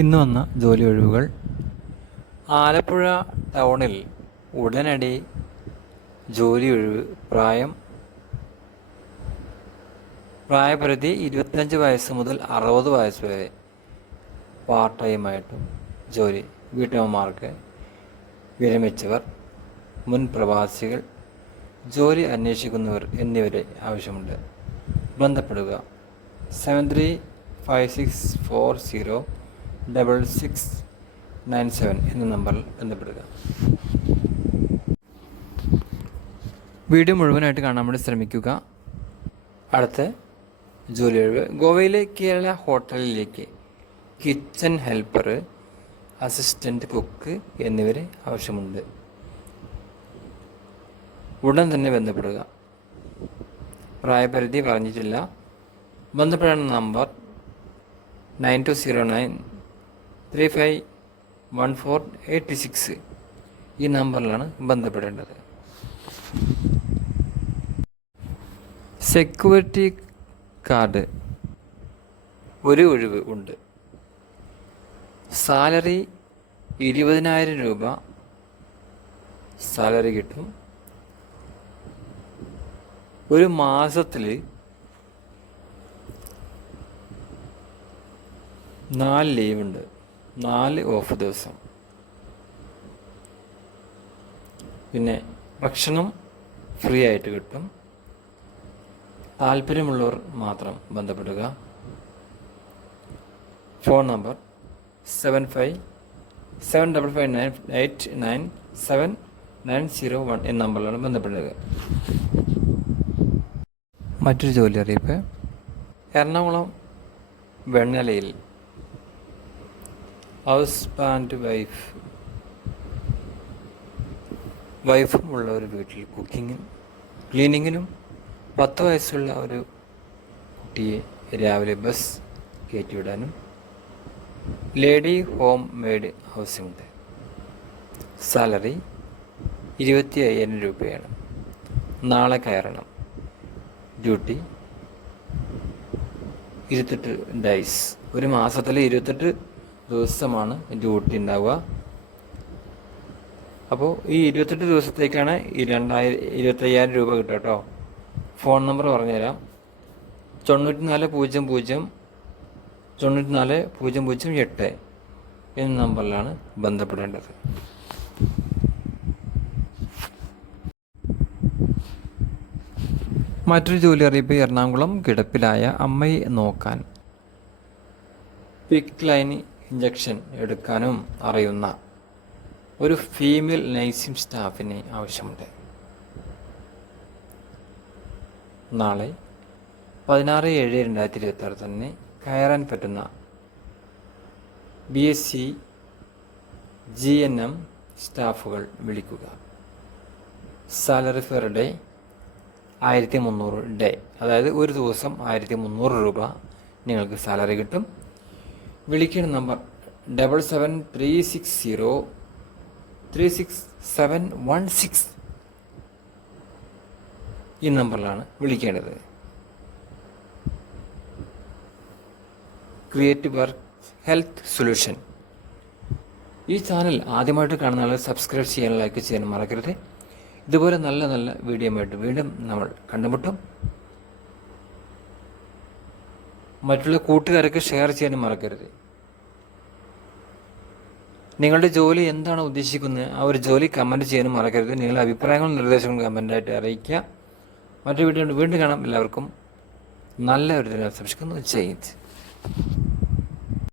ഇന്ന് വന്ന ജോലി ഒഴിവുകൾ. ആലപ്പുഴ ടൗണിൽ ഉടനടി ജോലി ഒഴിവ്. പ്രായപരിധി 25 വയസ്സ് മുതൽ 60 വയസ്സ് വരെ. പാർട്ട് ടൈമായിട്ടും ജോലി. വീട്ടമ്മമാർക്ക്, വിരമിച്ചവർ, മുൻ പ്രവാസികൾ, ജോലി അന്വേഷിക്കുന്നവർ എന്നിവരെ ആവശ്യമുണ്ട്. ബന്ധപ്പെടുക 7356406697 എന്ന നമ്പറിൽ ബന്ധപ്പെടുക. വീഡിയോ മുഴുവനായിട്ട് കാണാൻ വേണ്ടി ശ്രമിക്കുക. അടുത്ത ജോലി ഒഴിവ്. ഗോവയിലെ കേരള ഹോട്ടലിലേക്ക് കിച്ചൺ ഹെൽപ്പർ, അസിസ്റ്റൻ്റ് കുക്ക് എന്നിവരെ ആവശ്യമുണ്ട്. ഉടൻ തന്നെ ബന്ധപ്പെടുക. പ്രായപരിധി പറഞ്ഞിട്ടില്ല. ബന്ധപ്പെടേണ്ട നമ്പർ 9209351486. ഈ നമ്പറിലാണ് ബന്ധപ്പെടേണ്ടത്. സെക്യൂരിറ്റി ഗാർഡ് ഒരു ഒഴിവ് ഉണ്ട്. സാലറി 20,000 രൂപ സാലറി കിട്ടും. ഒരു മാസത്തിൽ 4 ലീവുണ്ട്, 4 ഓഫ് ദിവസം. പിന്നെ ഭക്ഷണം ഫ്രീ ആയിട്ട് കിട്ടും. താല്പര്യമുള്ളവർ മാത്രം ബന്ധപ്പെടുക. ഫോൺ നമ്പർ 7555989791 എന്ന നമ്പറിലാണ് ബന്ധപ്പെടുക. മറ്റൊരു ജോലി അറിയിപ്പ്. എറണാകുളം വെണ്ണലയിൽ ഹസ്ബൻഡ് വൈഫും ഉള്ള ഒരു വീട്ടിൽ ക്ലീനിങ്ങിനും 10 വയസ്സുള്ള ഒരു കുട്ടിയെ രാവിലെ ബസ് കയറ്റിവിടാനും ലേഡി ഹോം മെയ്ഡ് ആവശ്യമുണ്ട്. സാലറി 25,000 രൂപയാണ്. നാളെ കയറണം. Duty 28 days. ഒരു മാസത്തിൽ 28 ദിവസമാണ് ഡ്യൂട്ടി ഉണ്ടാവുക. അപ്പോൾ ഈ 28 ദിവസത്തേക്കാണ് ഈ 25,000 രൂപ കിട്ടുക കേട്ടോ. ഫോൺ നമ്പർ പറഞ്ഞുതരാം. 9400094008 എന്ന നമ്പറിലാണ് ബന്ധപ്പെടേണ്ടത്. മറ്റൊരു ജോലി അറിയിപ്പ്. എറണാകുളം കിടപ്പിലായ അമ്മയെ നോക്കാൻ പിക് ലൈൻ ഇഞ്ചക്ഷൻ എടുക്കാനും അറിയുന്ന ഒരു ഫീമെയിൽ നഴ്സിംഗ് സ്റ്റാഫിനെ ആവശ്യമുണ്ട്. നാളെ 16/7/2026 തന്നെ കയറാൻ പറ്റുന്ന BSc GNM സ്റ്റാഫുകൾ വിളിക്കുക. സാലറി പെർ ഡേ 1300 ഡേ, അതായത് ഒരു ദിവസം 1300 രൂപ നിങ്ങൾക്ക് സാലറി കിട്ടും. വിളിക്കുന്ന നമ്പർ 7736036716. ഈ നമ്പറിലാണ് വിളിക്കേണ്ടത്. Creative work health solution. ഈ ചാനൽ ആദ്യമായിട്ട് കാണുന്ന ആൾ സബ്സ്ക്രൈബ് ചെയ്യാൻ, ലൈക്ക് ചെയ്യാൻ മറക്കരുത്. ഇതുപോലെ നല്ല നല്ല വീഡിയോ ആയിട്ട് വീണ്ടും നമ്മൾ കണ്ടുമുട്ടും. മറ്റുള്ള കൂട്ടുകാർക്ക് ഷെയർ ചെയ്യാനും മറക്കരുത്. നിങ്ങളുടെ ജോലി എന്താണ് ഉദ്ദേശിക്കുന്നത് ആ ഒരു ജോലി കമൻറ്റ് ചെയ്യാനും മറക്കരുത്. നിങ്ങളുടെ അഭിപ്രായങ്ങളും നിർദ്ദേശങ്ങളും കമൻറ്റായിട്ട് അറിയിക്കുക. മറ്റൊരു വീഡിയോ വീണ്ടും കാണാം. എല്ലാവർക്കും നല്ല ഒരു ദിനം ആശംസിക്കുന്നു. ജയ് ഹിന്ദ്.